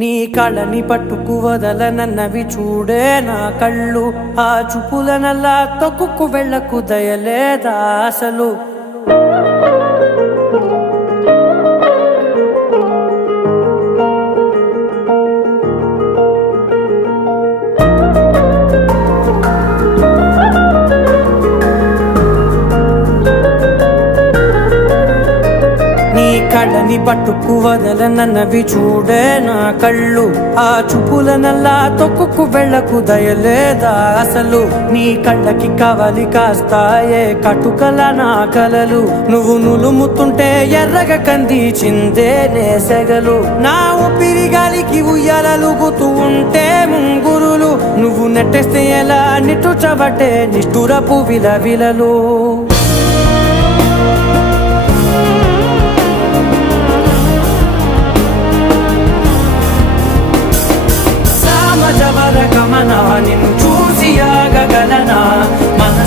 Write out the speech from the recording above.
నీ కళని పట్టుకు వదలనన్నవి చూడే నా కళ్ళు, ఆ చూపులనల్లా తొక్కుకు వెళ్ళకు దయలేదా అసలు. నీ కళ్ళని పట్టుకు వదలనన్నవి చూడే నా కళ్ళు, ఆ చూపులనల్లా తొక్కుకు వెళ్ళకు దయలేదా అసలు. నీ కళ్ళకి కవలి కాస్తాయే కటుకల నా కలలు, నువ్వు నులుముతుంటే ఎర్రగ కంది చిందే నేసెగలు. నా ఊపిరి గాలికి ఉయ్యాలలుగుతూ ఉంటే ముంగురులు, నువ్వు నెట్టేస్తే ఎలా నిట్టుచబట్టే నిష్ఠురపు విలవిలలు. గమనా నిన్ను చూసి ఆగగలనా, మన